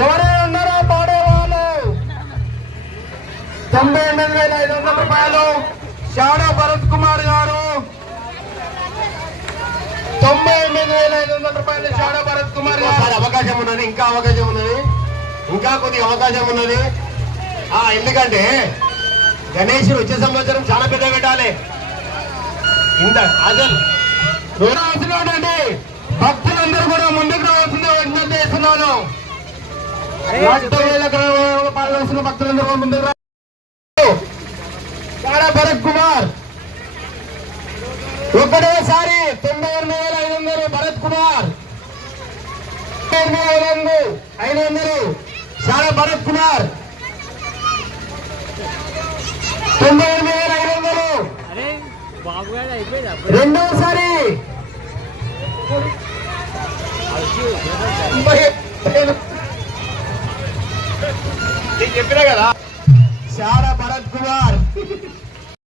ఎవరైనా ఉన్నారా పాడేవాళ్ళు? 98,500 రూపాయలు షాడా భరత్ కుమార్ గారు. 98,500 రూపాయలు షాడా భరత్ కుమార్ గారు. అవకాశం ఉన్నది, ఇంకా అవకాశం ఉన్నది, ఇంకా కొద్దిగా అవకాశం ఉన్నది. ఎందుకంటే గణేశుడు వచ్చే సంవత్సరం చాలా పెద్ద పెట్టాలి. ఇంత అసలు రావాల్సినటువంటి భక్తులందరూ కూడా ముందుకు రావాల్సిందే విజ్ఞప్తి చేస్తున్నాను. పాల్గొల్సిన భక్తులందరూ కూడా ముందుకు షాడా భరత్ కుమార్ ఒకటేసారి 98,500 భరత్ కుమార్. 98,500 షాడా భరత్ కుమార్. 98,500 రెండోసారి చెప్పినా కదా షాడా భరత్ కుమార్.